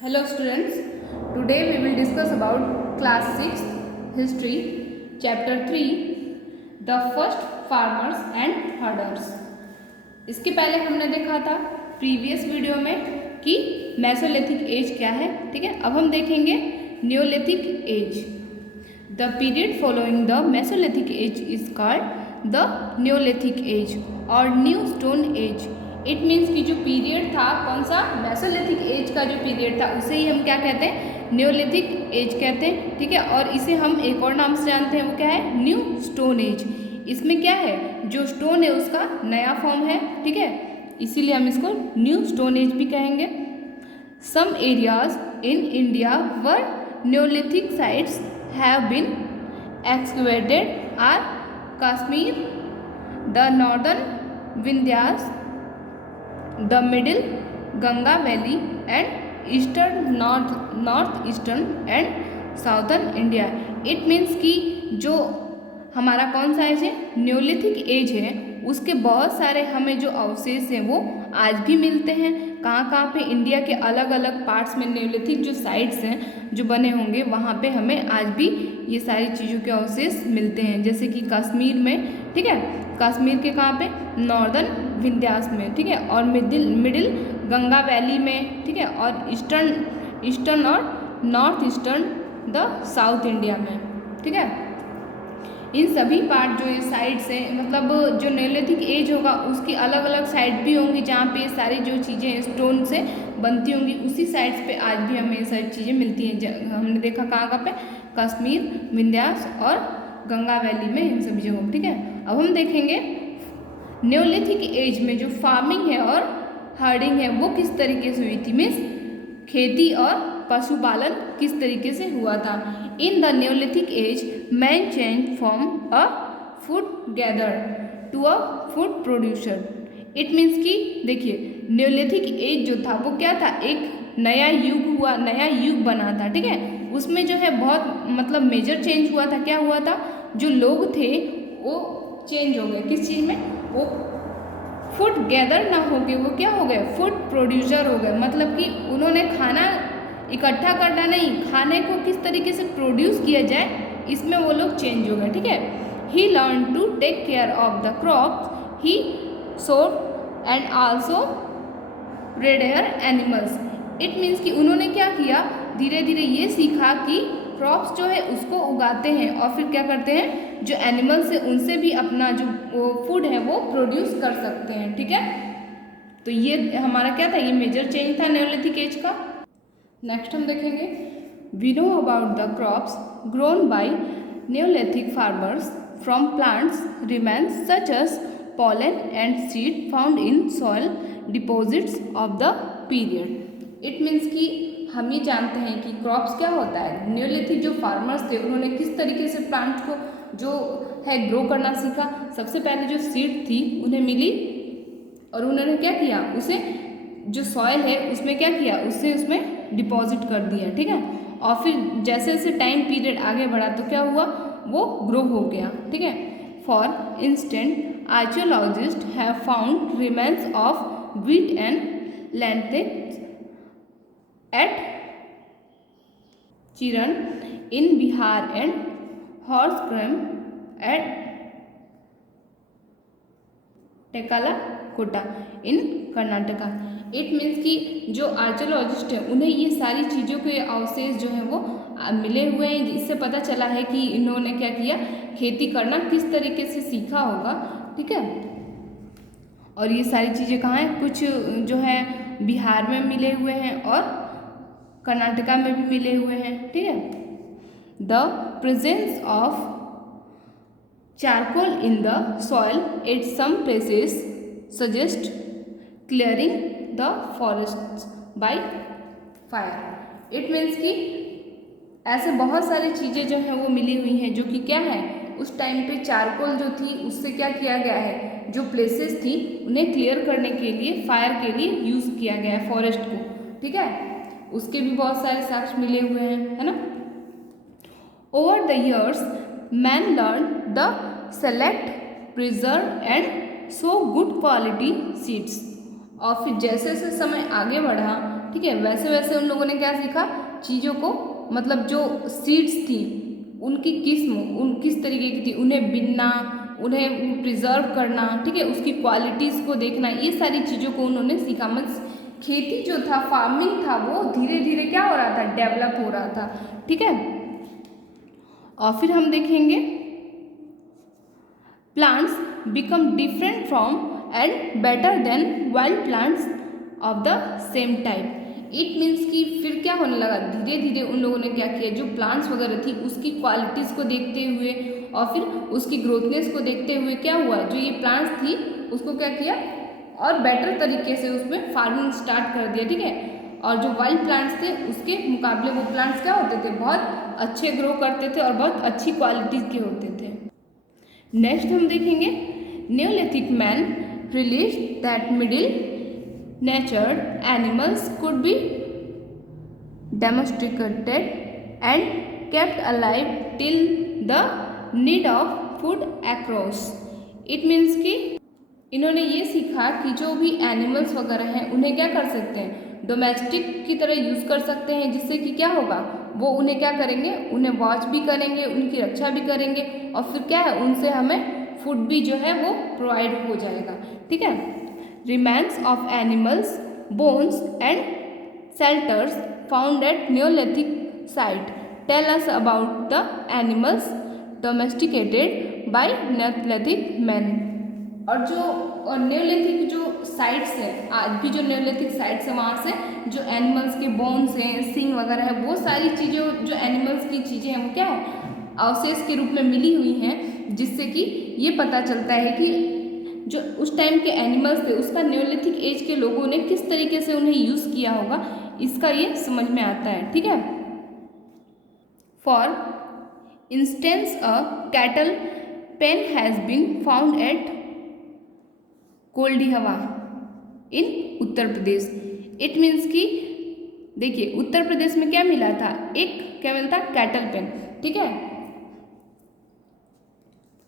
Hello students, today we will discuss about class 6 history chapter 3 the first farmers and herders। इसके पहले हमने देखा था प्रीवियस वीडियो में कि मेसोलिथिक एज क्या है, ठीक है। अब हम देखेंगे neolithic age. The period following the mesolithic age is called the neolithic age और new stone age. It means कि जो पीरियड था कौन सा, मेसोलिथिक एज का जो पीरियड था उसे ही हम क्या कहते हैं, न्योलिथिक एज कहते हैं, ठीक है। और इसे हम एक और नाम से जानते हैं, वो क्या है, न्यू स्टोन एज। इसमें क्या है, जो स्टोन है उसका नया फॉर्म है, ठीक है, इसीलिए हम इसको न्यू स्टोन एज भी कहेंगे। Some areas in India where neolithic sites have been excavated are Kashmir, the northern Vindhyas, the middle Ganga valley and eastern north eastern and southern India। it means कि जो हमारा कौन सा एज है, न्योलिथिक एज है, उसके बहुत सारे हमें जो अवशेष हैं वो आज भी मिलते हैं। कहाँ पे, इंडिया के अलग अलग पार्ट्स में न्योलिथिक जो साइट्स हैं जो बने होंगे वहाँ पे हमें आज भी ये सारी चीज़ों के अवशेष मिलते हैं। जैसे कि कश्मीर में, ठीक है, कश्मीर के कहाँ पे, नॉर्दर्न विंध्यास में, ठीक है, और मिडिल गंगा वैली में, ठीक है, और ईस्टर्न और north eastern the south India में, ठीक है। इन सभी पार्ट जो ये साइड्स हैं, मतलब जो न्योलिथिक एज होगा उसकी अलग अलग साइड भी होंगी जहाँ पे सारी जो चीज़ें स्टोन से बनती होंगी, उसी साइड्स पे आज भी हमें ये सारी चीज़ें मिलती हैं। हमने देखा कहाँ पे, कश्मीर, विंध्यास और गंगा वैली में, इन सभी जगहों, ठीक है। अब हम देखेंगे न्योलिथिक एज में जो फार्मिंग है और हर्डिंग है वो किस तरीके से हुई थी, मीन्स खेती और पशुपालन किस तरीके से हुआ था। In the neolithic age man change from a food gather to a food producer. It means कि देखिए न्योलिथिक एज जो था वो क्या था, एक नया युग हुआ, नया युग बना था, ठीक है। उसमें जो है बहुत मतलब मेजर चेंज हुआ था। क्या हुआ था, जो लोग थे वो चेंज हो गए किस चीज़ में, वो फूड गैदर ना हो गए, वो क्या हो गए, फूड प्रोड्यूसर हो गए। मतलब कि उन्होंने खाना इकट्ठा करना नहीं, खाने को किस तरीके से प्रोड्यूस किया जाए इसमें वो लोग चेंज हो गए, ठीक है। He learn to take care of the crops, he sowed and also reared animals. It means कि उन्होंने क्या किया, धीरे धीरे ये सीखा कि क्रॉप्स जो है उसको उगाते हैं और फिर क्या करते हैं, जो एनिमल्स है उनसे भी अपना जो फूड है वो प्रोड्यूस कर सकते हैं, ठीक है। तो ये हमारा क्या था, ये मेजर चेंज था न्योलिथिक एज का। नेक्स्ट हम देखेंगे we know about the crops grown by neolithic farmers from plants remains such as pollen and seed found in soil deposits of the period। It means कि हम ये जानते हैं कि क्रॉप्स क्या होता है। न्योलिथिक जो फार्मर्स थे उन्होंने किस तरीके से प्लांट को जो है ग्रो करना सीखा। सबसे पहले जो सीड थी उन्हें मिली और उन्होंने क्या किया, उसे जो सॉइल है उसमें क्या किया, उसमें डिपॉजिट कर दिया, ठीक है। और फिर जैसे जैसे टाइम पीरियड आगे बढ़ा तो क्या हुआ, वो ग्रो हो गया, ठीक है। For instant archaeologists have found remains of wheat and lentils at Chiran in Bihar and horse cream at Tekalakotta in Karnataka. It means कि जो आर्कियोलॉजिस्ट हैं उन्हें ये सारी चीज़ों के अवशेष जो हैं वो मिले हुए हैं, जिससे पता चला है कि इन्होंने क्या किया, खेती करना किस तरीके से सीखा होगा, ठीक है। और ये सारी चीज़ें कहाँ हैं, कुछ जो है बिहार में मिले हुए हैं और कर्नाटका में भी मिले हुए हैं, ठीक है। The presence of charcoal in the soil at some places suggest clearing the forest by fire. It means कि ऐसे बहुत सारी चीज़ें जो हैं वो मिली हुई हैं जो कि क्या है, उस टाइम पे चारकोल जो थी उससे क्या किया गया है, जो प्लेसेस थी उन्हें क्लियर करने के लिए फायर के लिए यूज़ किया गया है फॉरेस्ट को, ठीक है। उसके भी बहुत सारे साक्ष्य मिले हुए हैं, है ना। Over the years man learn the select, preserve and so good quality seeds. और फिर जैसे जैसे समय आगे बढ़ा ठीक है। वैसे वैसे उन लोगों ने क्या सीखा, चीज़ों को, मतलब जो सीड्स थी उनकी किस्म उन किस तरीके की थी, उन्हें बिनना, उन्हें प्रिजर्व करना, ठीक है, उसकी क्वालिटीज़ को देखना, ये सारी चीज़ों को उन्होंने सीखा। मीन्स खेती जो था, फार्मिंग था, वो धीरे धीरे क्या हो रहा था, डेवलप हो रहा था, ठीक है। और फिर हम देखेंगे plants become different from and better than wild plants of the same type. It means कि फिर क्या होने लगा, धीरे धीरे उन लोगों ने क्या किया, जो प्लांट्स वगैरह थी उसकी क्वालिटीज़ को देखते हुए और फिर उसकी ग्रोथनेस को देखते हुए क्या हुआ, जो ये प्लांट्स थी उसको क्या किया और बेटर तरीके से उसमें फार्मिंग स्टार्ट कर दिया, ठीक है। और जो वाइल्ड प्लांट्स थे उसके मुकाबले वो प्लांट्स क्या होते थे, बहुत अच्छे ग्रो करते थे और बहुत अच्छी क्वालिटीज़ के होते थे। नेक्स्ट हम देखेंगे Neolithic man release that middle natured animals could be domesticated and kept alive till the need of food across. It means कि इन्होंने ये सीखा कि जो भी एनिमल्स वगैरह हैं उन्हें क्या कर सकते हैं, डोमेस्टिक की तरह यूज़ कर सकते हैं, जिससे कि क्या होगा, वो उन्हें क्या करेंगे, उन्हें वॉच भी करेंगे, उनकी रक्षा भी करेंगे और फिर क्या है, उनसे हमें फूड भी जो है वो प्रोवाइड हो जाएगा, ठीक है। Remains of animals, bones and shelters found at Neolithic site tell us about the animals domesticated by Neolithic men. और जो न्यूलिथिक जो साइट्स है, आज भी जो न्यूलिथिक साइट्स है वहाँ से जो एनिमल्स के बोन्स हैं, सिंग वगैरह है, वो सारी चीज़ें जो एनिमल्स की चीज़ें हैं वो क्या है, अवशेष के रूप में मिली हुई हैं, जिससे कि ये पता चलता है कि जो उस टाइम के एनिमल्स थे उसका न्यूलिथिक एज के लोगों ने किस तरीके से उन्हें यूज़ किया होगा, इसका ये समझ में आता है, ठीक है। For instance a cattle pen has been found at Koldihwa in Uttar Pradesh. It means कि देखिए उत्तर प्रदेश में क्या मिला था, एक क्या मिला था, कैटल पेन, ठीक है।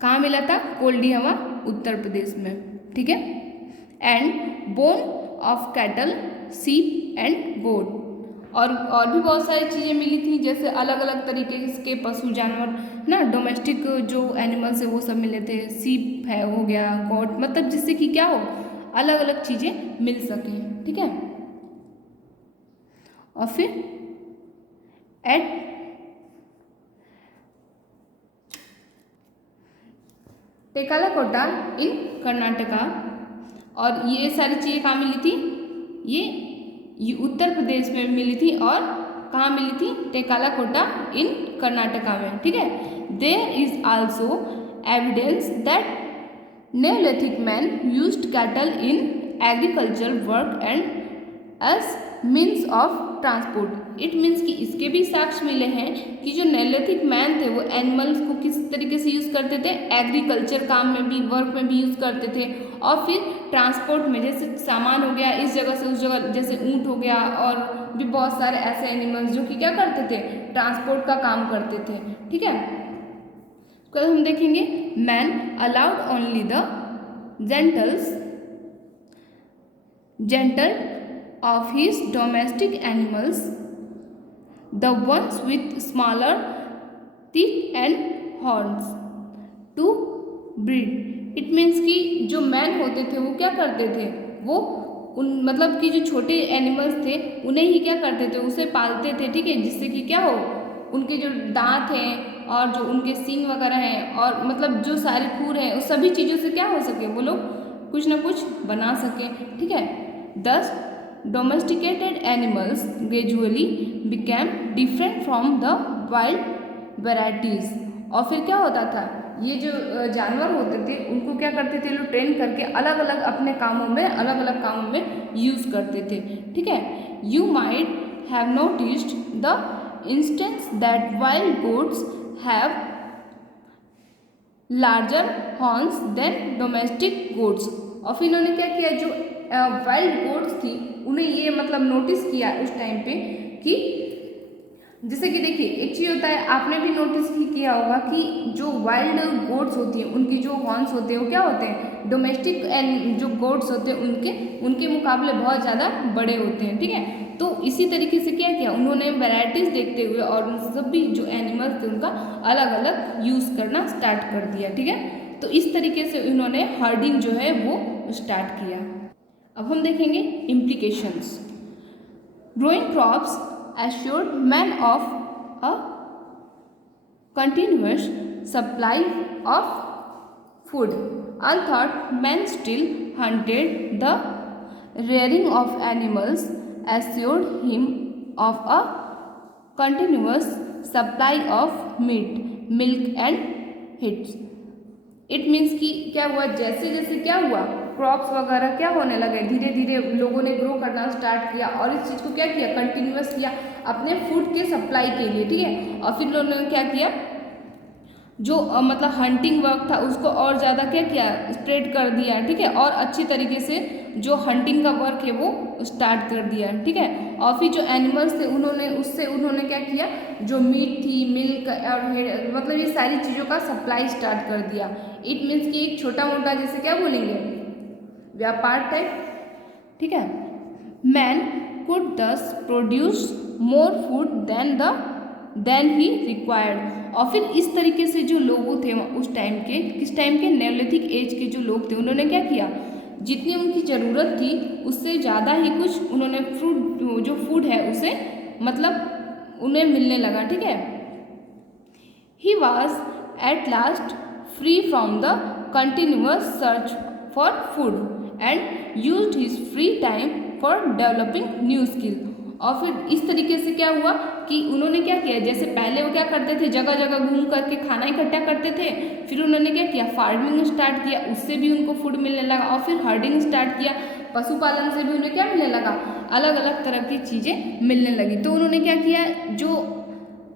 कहाँ मिला था, कोल्डीहवा उत्तर प्रदेश में, ठीक है। एंड बोन ऑफ कैटल, सीप एंड गोट, और भी बहुत सारी चीज़ें मिली थी, जैसे अलग अलग तरीके के पशु जानवर ना, डोमेस्टिक जो एनिमल्स है वो सब मिले थे, सीप है हो गया, गोट, मतलब जिससे कि क्या हो, अलग अलग चीज़ें मिल सकें, ठीक है। और फिर एट टेकालाकोटा इन कर्नाटका, और ये सारी चीज़ें कहाँ मिली थी, ये उत्तर प्रदेश में मिली थी, और कहाँ मिली थी, टेकालाकोटा इन कर्नाटका में, ठीक है। There is also evidence that neolithic man used cattle in agriculture work and as means of transport. It means कि इसके भी साक्ष्य मिले हैं कि जो नेओलिथिक मैन थे वो एनिमल्स को किस तरीके से यूज़ करते थे, एग्रीकल्चर काम में भी, वर्क में भी यूज़ करते थे, और फिर ट्रांसपोर्ट में, जैसे सामान हो गया इस जगह से उस जगह, जैसे ऊँट हो गया, और भी बहुत सारे ऐसे एनिमल्स जो कि क्या करते थे, ट्रांसपोर्ट का काम करते थे, ठीक है। कल हम देखेंगे man allowed only the gentle of his domestic animals, the ones with smaller teeth and horns, to breed. It means कि जो मैन होते थे वो क्या करते थे, वो उन मतलब कि जो छोटे एनिमल्स थे उन्हें ही क्या करते थे, उसे पालते थे, ठीक है, जिससे कि क्या हो, उनके जो दांत हैं और जो उनके सींग वगैरह हैं और मतलब जो सारे खूर हैं उस सभी चीज़ों से क्या हो सके, वो लोग कुछ ना कुछ बना सकें, ठीक है। Thus, domesticated animals gradually became different from the wild varieties. और फिर क्या होता था, ये जो जानवर होते थे उनको क्या करते थे लोग, ट्रेन करके अलग अलग अपने कामों में, अलग अलग कामों में यूज़ करते थे, ठीक है। You might have noticed the instance that wild goats have larger horns than domestic goats. और फिर इन्होंने क्या किया, जो वाइल्ड गोट्स थी उन्हें ये मतलब नोटिस किया उस टाइम पे कि जैसे कि देखिए एक चीज़ होता है, आपने भी नोटिस किया होगा कि जो वाइल्ड गोट्स होती हैं उनकी जो हॉर्न्स होते हैं वो क्या होते हैं, डोमेस्टिक एंड जो गोट्स होते हैं उनके मुकाबले बहुत ज़्यादा बड़े होते हैं, ठीक है। तो इसी तरीके से क्या किया उन्होंने, वैराइटीज देखते हुए और उन सभी जो एनिमल्स थे उनका अलग अलग यूज़ करना स्टार्ट कर दिया। ठीक है, तो इस तरीके से उन्होंने हर्डिंग जो है वो स्टार्ट किया। अब हम देखेंगे implications. Growing crops assured man of a continuous supply of food. Although man still hunted, the rearing of animals assured him of a continuous supply of meat, milk and hits. It means कि क्या हुआ, जैसे जैसे क्या हुआ crops वगैरह क्या होने लगे, धीरे धीरे लोगों ने ग्रो करना स्टार्ट किया और इस चीज़ को क्या किया कंटिन्यूअस किया अपने फूड के सप्लाई के लिए। ठीक है, और फिर लोगों ने क्या किया जो मतलब हंटिंग वर्क था उसको और ज़्यादा क्या किया स्प्रेड कर दिया। ठीक है, और अच्छी तरीके से जो हंटिंग का वर्क है वो स्टार्ट कर दिया। ठीक है, और फिर जो एनिमल्स थे उन्होंने क्या किया, जो मीट थी, मिल्क और मतलब ये सारी चीज़ों का सप्लाई स्टार्ट कर दिया। इट मीन्स कि एक छोटा मोटा जैसे क्या बोलेंगे व्यापार टाइप। ठीक है, man could thus produce more food than he required. और फिर इस तरीके से जो लोग थे उस टाइम के, किस टाइम के, नेओलिथिक एज के जो लोग थे उन्होंने क्या किया, जितनी उनकी ज़रूरत थी उससे ज़्यादा ही कुछ उन्होंने जो फूड है उसे मतलब उन्हें मिलने लगा। ठीक है, he was at last free from the continuous search for food and used his free time for developing new skill. और फिर इस तरीके से क्या हुआ कि उन्होंने क्या किया, जैसे पहले वो क्या करते थे जगह जगह घूम करके खाना इकट्ठा करते थे, फिर उन्होंने क्या किया फार्मिंग स्टार्ट किया, उससे भी उनको फूड मिलने लगा, और फिर हर्डिंग स्टार्ट किया, पशुपालन से भी उन्हें क्या मिलने लगा, अलग अलग तरह की चीज़ें मिलने लगी। तो उन्होंने क्या किया, जो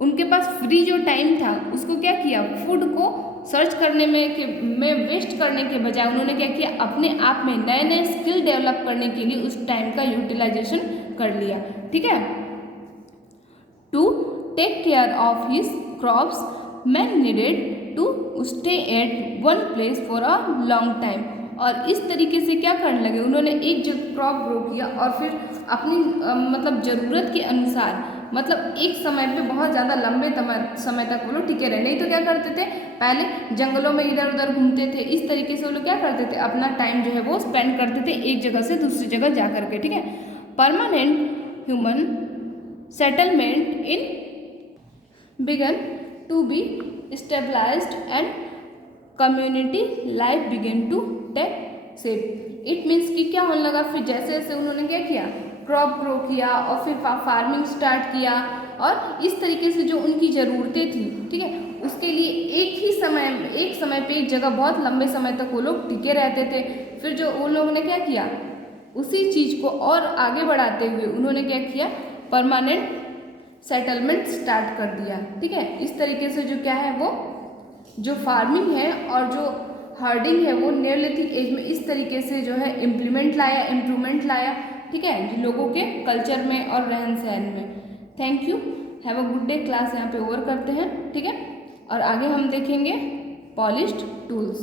उनके पास फ्री जो टाइम था उसको क्या किया, फूड को सर्च करने में वेस्ट करने के बजाय उन्होंने क्या किया, अपने आप में नए नए स्किल डेवलप करने के लिए उस टाइम का यूटिलाइजेशन कर लिया। ठीक है, to take care of his crops man needed to stay at one place for a long time. और इस तरीके से क्या करने लगे, उन्होंने एक जगह क्रॉप ग्रो किया और फिर अपनी मतलब ज़रूरत के अनुसार मतलब एक समय पे बहुत ज़्यादा लंबे समय तक वो लोग टिके रहे। नहीं तो क्या करते थे, पहले जंगलों में इधर उधर घूमते थे, इस तरीके से वो लोग क्या करते थे, अपना टाइम जो है वो स्पेंड करते थे एक जगह से दूसरी जगह जा करके। ठीक है, permanent human settlement in began to be stabilized and community life began to take shape. It means कि क्या होने लगा, फिर जैसे जैसे उन्होंने क्या किया क्रॉप ग्रो किया और फिर फार्मिंग स्टार्ट किया और इस तरीके से जो उनकी ज़रूरतें थी, ठीक है, उसके लिए एक समय पे एक जगह बहुत लंबे समय तक वो लोग टिके रहते थे। फिर जो उन लोगों ने क्या किया, उसी चीज़ को और आगे बढ़ाते हुए उन्होंने क्या किया, परमानेंट सेटलमेंट स्टार्ट कर दिया। ठीक है, इस तरीके से जो क्या है वो जो फार्मिंग है और जो हर्डिंग है वो नियोलिथिक एज में इस तरीके से जो है इम्प्रूवमेंट लाया। ठीक है, लोगों के कल्चर में और रहन सहन में। Thank you, have a good day. Class यहाँ पे ओवर करते हैं। ठीक है, और आगे हम देखेंगे पॉलिश्ड टूल्स।